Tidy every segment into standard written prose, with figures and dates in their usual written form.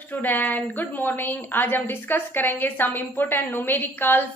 Student good morning. आज हम discuss करेंगे some important numericals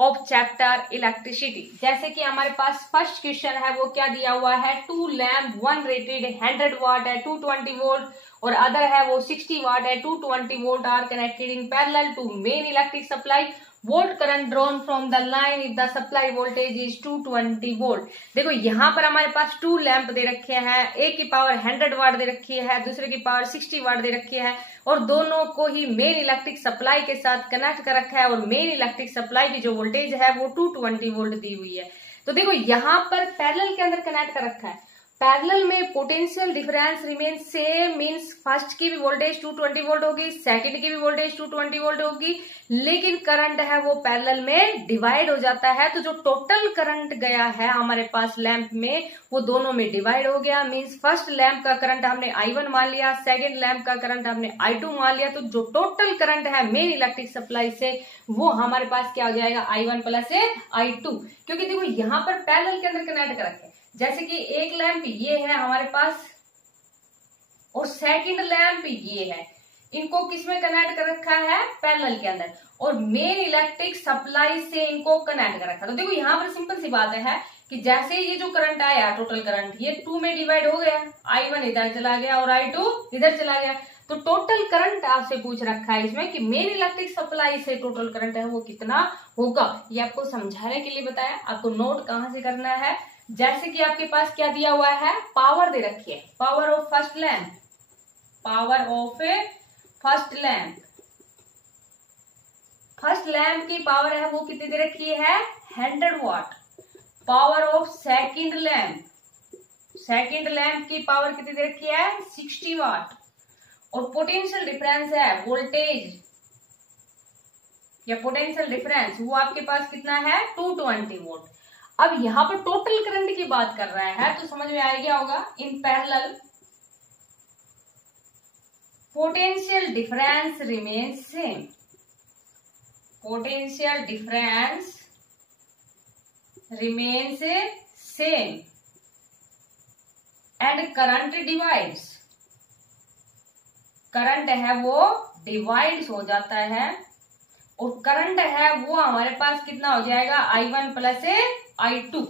of chapter electricity. जैसे कि हमारे पास फर्स्ट क्वेश्चन है वो क्या दिया हुआ है, 2 लैम्प, वन रेटेड 100 वाट है, 220 वोल्ट और अदर है वो 60 वाट है। 220 volt are connected in parallel to main electric supply. Volt current drawn from the line if the supply voltage is 220 volt. देखो यहाँ पर हमारे पास 2 लैंप दे रखे हैं, एक की पावर 100 वाट दे रखी है, दूसरे की पावर 60 वाट दे रखी है और दोनों को ही मेन इलेक्ट्रिक सप्लाई के साथ कनेक्ट कर रखा है और मेन इलेक्ट्रिक सप्लाई की जो वोल्टेज है वो 220 वोल्ट दी हुई है। तो देखो यहाँ पर पैरेलल के अंदर कनेक्ट कर रखा है। पैरेलल में potential difference remain same, means first की भी वोल्टेज 220 वोल्ट होगी, सेकंड की भी वोल्टेज 220 वोल्ट होगी, लेकिन करंट है वो पैरेलल में डिवाइड हो जाता है। तो जो टोटल करंट गया है हमारे पास लैंप में वो दोनों में डिवाइड हो गया। मींस फर्स्ट लैंप का करंट हमने I1 मान लिया, सेकेंड लैंप का करंट हमने I2 मान लिया। तो जो टोटल करंट है मेन इलेक्ट्रिक सप्लाई से वो हमारे पास क्या हो जाएगा, I1 प्लस I2। क्योंकि देखो यहाँ पर पैरेलल के अंदर कनेक्ट कर रखे हैं। जैसे कि एक लैंप ये है हमारे पास और सेकंड लैंप ये है, इनको किसमें कनेक्ट कर रखा है, पैरेलल के अंदर, और मेन इलेक्ट्रिक सप्लाई से इनको कनेक्ट कर रखा। तो देखो यहाँ पर सिंपल सी बात है कि जैसे ये जो करंट आया टोटल करंट ये 2 में डिवाइड हो गया, I1 इधर चला गया और I2 इधर चला गया। तो टोटल करंट आपसे पूछ रखा है इसमें कि मेन इलेक्ट्रिक सप्लाई से टोटल करंट है वो कितना होगा। ये आपको समझाने के लिए बताया, आपको नोट कहाँ से करना है। जैसे कि आपके पास क्या दिया हुआ है, पावर दे रखी है, power of first lamp, power of first lamp, first lamp की पावर है वो कितनी दे रखी है, 100 watt. Power of second lamp, second lamp की पावर कितनी दे रखी है, 60 वाट। और पोटेंशियल डिफरेंस है वोल्टेज या पोटेंशियल डिफरेंस वो आपके पास कितना है, 220 वोल्ट। अब यहाँ पर टोटल करंट की बात कर रहा है तो समझ में आ गया होगा, in parallel potential difference remain same, potential difference remains same and current divides, current है वो डिवाइड्स हो जाता है और करंट है वो हमारे पास कितना हो जाएगा, I1 प्लस I2।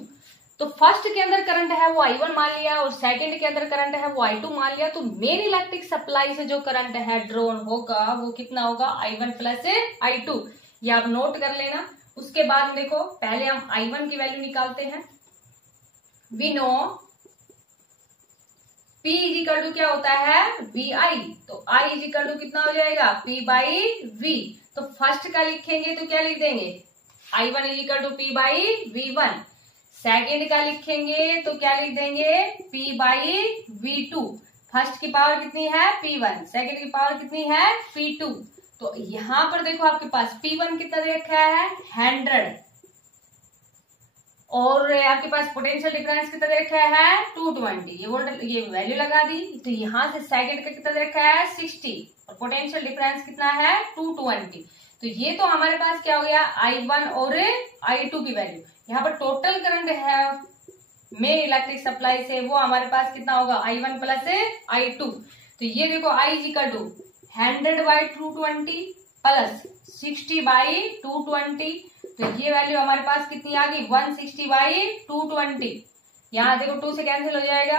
तो फर्स्ट के अंदर करंट है वो I1 मान लिया और सेकंड के अंदर करंट है वो I2 मान लिया। तो मेन इलेक्ट्रिक सप्लाई से जो करंट है ड्रॉन होगा वो कितना होगा, I1 प्लस I2। ये आप नोट कर लेना। उसके बाद देखो पहले हम I1 की वैल्यू निकालते हैं। We know P is equal to क्या होता है, VI। तो I इजिकल टू कितना हो जाएगा, P बाई V। तो फर्स्ट का लिखेंगे तो क्या लिख देंगे, I1 is equal to P by V1। Second का लिखेंगे तो क्या लिख देंगे, P बाई V2। फर्स्ट की पावर कितनी है, P1, सेकेंड की पावर कितनी है, P2। तो यहाँ पर देखो आपके पास P1 कितना दे रखा है, 100 और आपके पास पोटेंशियल डिफरेंस कितना दे रखा है, 220। ये वोल्ट ये वैल्यू लगा दी। तो यहाँ से सेकंड का कितना दे रखा है, 60 और पोटेंशियल डिफरेंस कितना है, 220। तो ये तो हमारे पास क्या हो गया, I1 और I2 की वैल्यू। यहाँ पर टोटल करंट है मेन इलेक्ट्रिक सप्लाई से वो हमारे पास कितना होगा, I1 प्लस I2। तो ये देखो I equal to 100 by 220 plus 60 by 220। तो ये वैल्यू हमारे पास कितनी आ गई, 160 बाई 220। यहाँ देखो 2 से कैंसिल हो जाएगा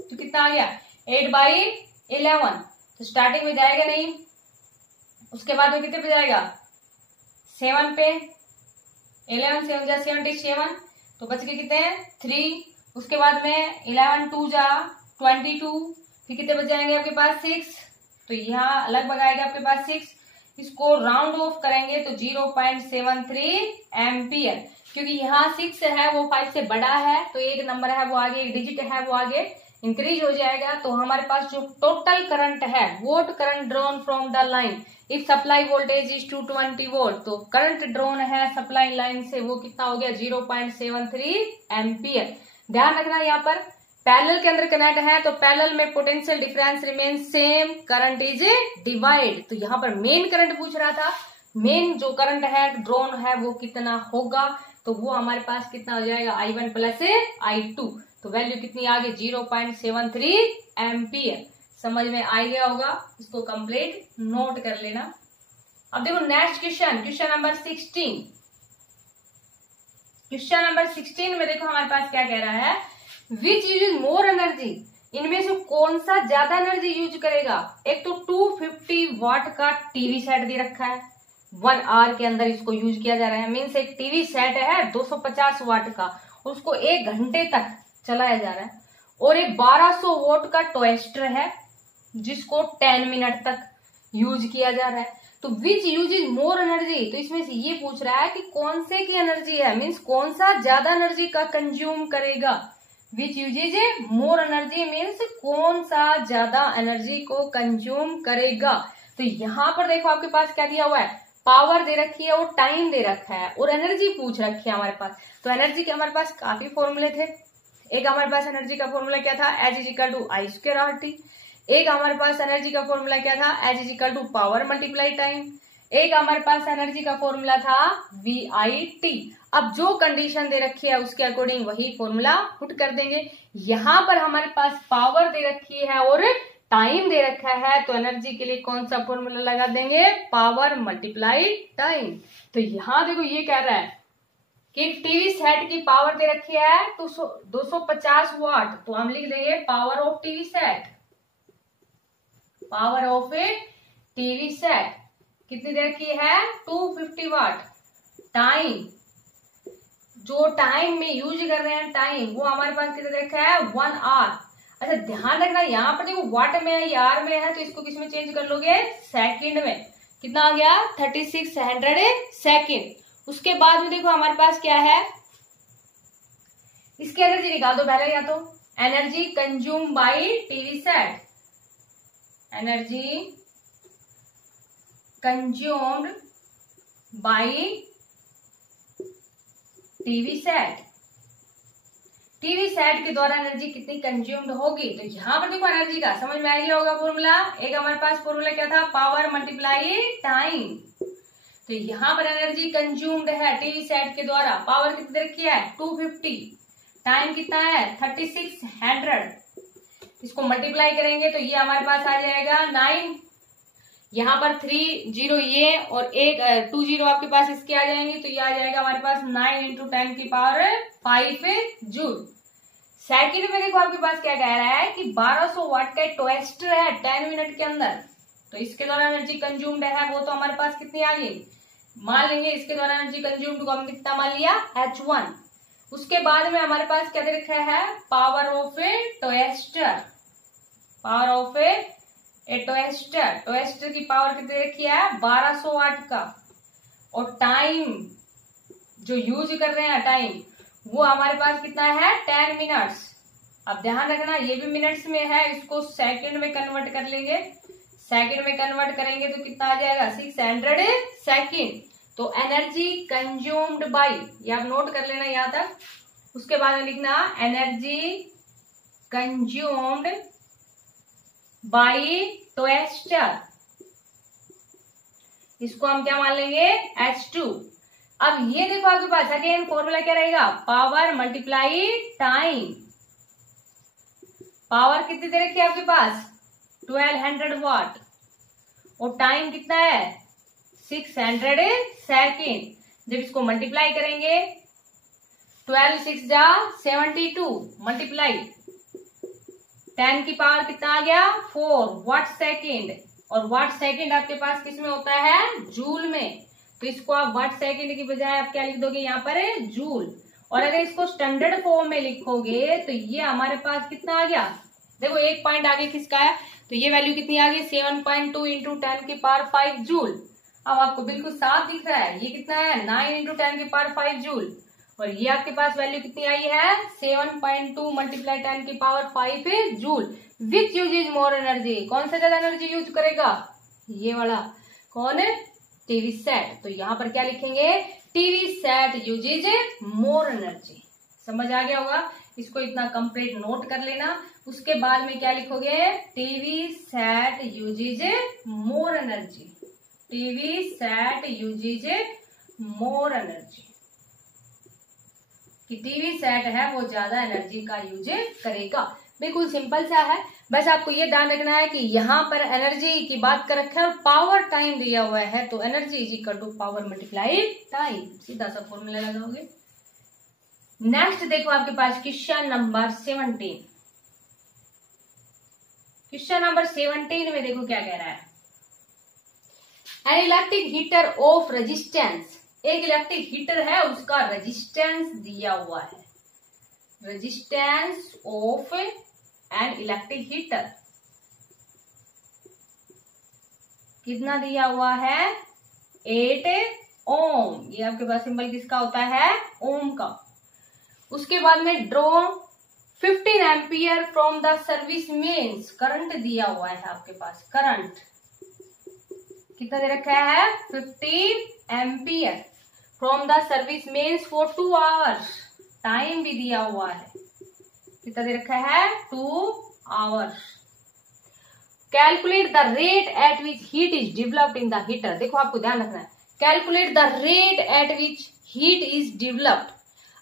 तो कितना आ गया, 8 बाई 11। तो स्टार्टिंग में जाएगा नहीं, उसके बाद में कितने पे जाएगा, 7 पे। 11 7 जा 77 तो बच के कितने हैं, 3। उसके बाद में 11 2 जा 22, फिर कितने बच जाएंगे आपके पास, 6। तो यहाँ अलग बगाएगा आपके पास 6। इसको राउंड ऑफ करेंगे तो 0.73 एम्पियर। क्योंकि यहाँ 6 है वो 5 से बड़ा है तो एक नंबर है वो आगे, एक डिजिट है वो आगे इंक्रीज हो जाएगा। तो हमारे पास जो टोटल करंट है, vote current drawn from the line if supply voltage is 220 volt. तो करंट ड्रॉन है सप्लाई लाइन से वो कितना हो गया, 0.73 एम्पियर। ध्यान रखना यहाँ पर पैरेलल के अंदर कनेक्ट है तो पैरेलल में potential difference remain same, current is divide. तो यहाँ पर मेन करंट पूछ रहा था, मेन जो करंट है ड्रॉन है वो कितना होगा, तो वो हमारे पास कितना हो जाएगा, I1 प्लस I2। तो वैल्यू कितनी आ गई, 0.73 एम्पियर। समझ में आ गया होगा, इसको कंप्लीट नोट कर लेना। अब देखो next question, question number 16। Question number 16 में देखो हमारे पास क्या कह रहा है, विच यूज मोर एनर्जी, इनमें से कौन सा ज्यादा एनर्जी यूज करेगा। एक तो 250 वाट का टीवी सेट दे रखा है, 1 आवर के अंदर इसको यूज किया जा रहा है। मीन्स एक टीवी सेट है 250 वाट का, उसको 1 घंटे तक चलाया जा रहा है। और एक 1200 वोट का टोस्टर है जिसको 10 मिनट तक यूज किया जा रहा है। तो विच यूजेज मोर एनर्जी, तो इसमें से ये पूछ रहा है कि कौन से की एनर्जी है, मीन्स कौन सा ज्यादा एनर्जी का कंज्यूम करेगा। विच यूजेज मोर एनर्जी मीन्स कौन सा ज्यादा एनर्जी को कंज्यूम करेगा। तो यहाँ पर देखो आपके पास क्या दिया हुआ है, पावर दे रखी है और टाइम दे रखा है और एनर्जी पूछ रखी है हमारे पास। तो एनर्जी के हमारे पास काफी फॉर्मूले थे। एक हमारे पास एनर्जी का फॉर्मूला क्या था, H is equal to I square R T. एक हमारे पास एनर्जी का फॉर्मूला क्या था, H is equal to power multiply time. एक हमारे पास एनर्जी का फॉर्मूला था वी आई टी। अब जो कंडीशन दे रखी है उसके अकॉर्डिंग वही फॉर्मूला पुट कर देंगे। यहाँ पर हमारे पास पावर दे रखी है और टाइम दे रखा है, तो एनर्जी के लिए कौन सा फॉर्मूला लगा देंगे, पावर मल्टीप्लाई टाइम। तो यहाँ देखो ये कह रहा है कि टीवी सेट की पावर दे रखी है तो 250 वाट, तो हम लिख देंगे power of TV set, power of A TV set कितनी दे रखी है, 250 वाट। टाइम, जो टाइम में यूज कर रहे हैं टाइम, वो हमारे पास कितना दे रखा है, 1 आवर। अच्छा ध्यान रखना यहाँ पर देखो वाट में है या आर में है, तो इसको किस में चेंज कर लोगे, सेकंड में। कितना आ गया, 3600 सेकंड। उसके बाद में देखो हमारे पास क्या है, इसकी एनर्जी निकाल दो पहले, या तो energy consume by TV set, energy consumed by TV set, TV set के द्वारा एनर्जी कितनी कंज्यूम्ड होगी। तो यहाँ पर देखो एनर्जी का समझ में आ गया होगा फॉर्मूला। एक हमारे पास फॉर्मूला क्या था, पावर मल्टीप्लाई टाइम। तो यहाँ पर एनर्जी कंज्यूम्ड है टीवी सेट के द्वारा, पावर कितनी रखी है, 250, टाइम कितना है 3600। इसको मल्टीप्लाई करेंगे तो ये हमारे पास आ जाएगा 9, यहाँ पर 3 0 ये और एक 2 0 आपके पास इसके आ जाएंगे, तो ये आ जाएगा हमारे पास 9 × 10 की पावर 5 जूल। सेकंड में देखो आपके पास क्या कह रहा है कि 1200 वाट का टोस्टर है 10 मिनट के अंदर, तो इसके द्वारा एनर्जी कंज्यूम्ड है वो तो हमारे पास कितनी आ गई, मान लेंगे इसके द्वारा एनर्जी कंज्यूम्ड को हमने कितना मान लिया, H1। उसके बाद में हमारे पास क्या दे रखा है, power of A toaster, power of A toaster, toaster की पावर कितनी रखी है, 1200 वाट का। और टाइम जो यूज कर रहे हैं टाइम, वो हमारे पास कितना है, 10 मिनट्स। अब ध्यान रखना ये भी मिनट्स में है, इसको सेकंड में कन्वर्ट कर लेंगे, सेकंड में कन्वर्ट करेंगे तो कितना आ जाएगा, 600 सेकंड। तो एनर्जी कंज्यूम्ड बाय, ये आप नोट कर लेना यहां तक। उसके बाद में लिखना एनर्जी कंज्यूम्ड बाय टोस्टर, इसको हम क्या मान लेंगे, H2। अब ये देखो आपके पास अगेन फॉर्मूला क्या रहेगा, पावर मल्टीप्लाई टाइम। पावर कितनी दे रखी है आपके पास, 1200 वाट, और टाइम कितना है, 600 सेकेंड। जब इसको मल्टीप्लाई करेंगे 12 6 जा 72, मल्टीप्लाई 10 की पावर कितना आ गया, 4 वाट सेकेंड। और वाट सेकेंड आपके पास किस में होता है, जूल में, तो इसको आप वाट सेकेंड की बजाय आप क्या लिख दोगे यहाँ पर, जूल। और अगर इसको स्टैंडर्ड फॉर्म में लिखोगे तो ये हमारे पास कितना आ गया, देखो एक पॉइंट आगे किसका है, तो ये वैल्यू कितनी आ गई, 7.2 × 10 की पावर 5 जूल। अब आपको बिल्कुल साफ दिख रहा है, ये कितना है, 9 × 10 की पावर 5 जूल। और ये आपके पास वैल्यू कितनी आई है, 7.2 मल्टीप्लाई 10 की पावर 5 जूल। विच यूजेज मोर एनर्जी, कौन सा ज्यादा एनर्जी यूज करेगा, ये वाला, कौन है, टीवी सेट। तो यहाँ पर क्या लिखेंगे, TV set uses more energy. समझ आ गया होगा, इसको इतना कंप्लीट नोट कर लेना। उसके बाद में क्या लिखोगे, TV set uses more energy, TV set uses more energy, कि टीवी सेट है वो ज्यादा एनर्जी का यूज करेगा। बिल्कुल सिंपल सा है। बस आपको ये ध्यान रखना है कि यहाँ पर एनर्जी की बात कर रखा है और पावर टाइम दिया हुआ है, तो energy is equal to power multiply time, सीधा सा फॉर्मूला लगाओगे। नेक्स्ट देखो आपके पास क्वेश्चन नंबर 17। क्वेश्चन नंबर 17 में देखो क्या कह रहा है। An electric heater of resistance, एक इलेक्ट्रिक हीटर है उसका रेजिस्टेंस दिया हुआ है, resistance of an electric heater कितना दिया हुआ है, 8 ओम। ये आपके पास सिंबल किसका होता है, ओम का। उसके बाद में draw 15 ampere from the service mains, current दिया हुआ है आपके पास, करंट कितना दे रखा है, 15 ampere from the service mains for 2 hours, time भी दिया हुआ है, कितना दे रखा है, 2 hours. Calculate the rate at which heat is developed in the heater, देखो आपको ध्यान रखना है, calculate the rate at which heat is developed.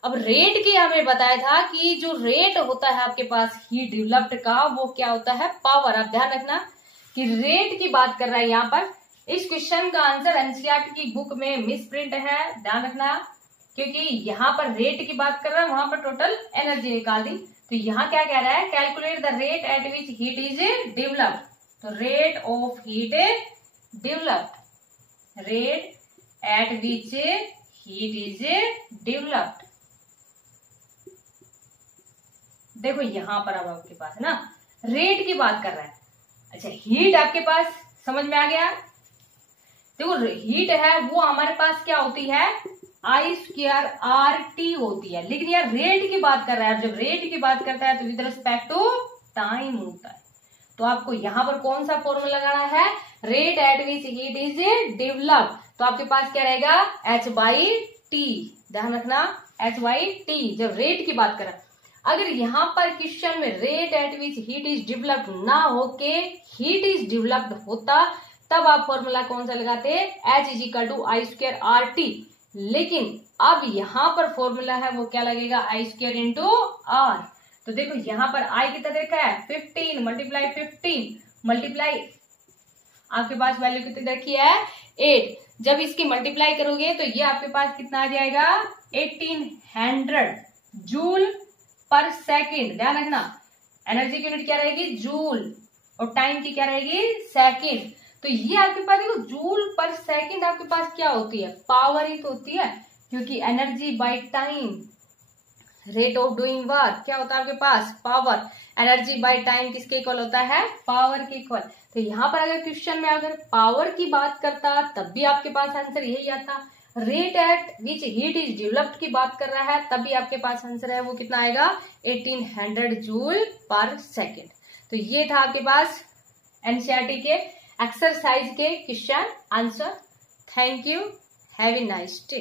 अब रेट की हमें बताया था कि जो रेट होता है आपके पास हीट डेवलप्ड का वो क्या होता है, पावर। आप ध्यान रखना कि रेट की बात कर रहा है यहाँ पर। इस क्वेश्चन का आंसर एनसीईआरटी की बुक में मिस प्रिंट है, ध्यान रखना, क्योंकि यहाँ पर रेट की बात कर रहा है, वहां पर टोटल एनर्जी निकाल दी। तो यहाँ क्या कह रहा है, calculate the rate at which heat is developed, तो rate of heat developed, rate at which heat is developed. देखो यहां पर अब आपके पास है ना, रेट की बात कर रहा है। अच्छा, हीट आपके पास समझ में आ गया। देखो हीट है वो हमारे पास क्या होती है, I²RT होती है, लेकिन यार रेट की बात कर रहा है। जब रेट की बात करता है तो विद रिस्पेक्ट टू टाइम होता है। तो आपको यहां पर कौन सा फॉर्मूला लगाना है, rate at which heat is developed, तो आपके पास क्या रहेगा, H/T, ध्यान रखना H/T, जब रेट की बात कर रहा है। अगर यहाँ पर क्वेश्चन में rate at which heat is developed ना होके हीट इज डेवलप्ड होता, तब आप फॉर्मूला कौन सा लगाते, H is equal to I²RT। लेकिन अब यहाँ पर फॉर्मूला है वो क्या लगेगा, I² इंटू R। तो देखो यहाँ पर I कितना देखा है, 15 मल्टीप्लाई 15 मल्टीप्लाई आपके पास वैल्यू कितनी रखी है, 8। जब इसकी मल्टीप्लाई करोगे तो ये आपके पास कितना आ जाएगा, 1800 जूल पर सेकेंड। ध्यान रखना एनर्जी की यूनिट क्या रहेगी, जूल, और टाइम की क्या रहेगी, सेकेंड। तो ये आपके पास देखो जूल पर सेकेंड आपके पास क्या होती है, पावर ही तो होती है, क्योंकि energy by time, rate of doing work क्या होता है आपके पास, पावर। एनर्जी बाय टाइम किसके इक्वल होता है, पावर के इक्वल। तो यहाँ पर अगर क्वेश्चन में अगर पावर की बात करता तब भी आपके पास आंसर यही आता। Rate at which heat is developed की बात कर रहा है तभी आपके पास आंसर है वो कितना आएगा, 1800 जूल पर सेकेंड। तो ये था आपके पास एनसीईआरटी के एक्सरसाइज के question answer. Thank you, have a nice day.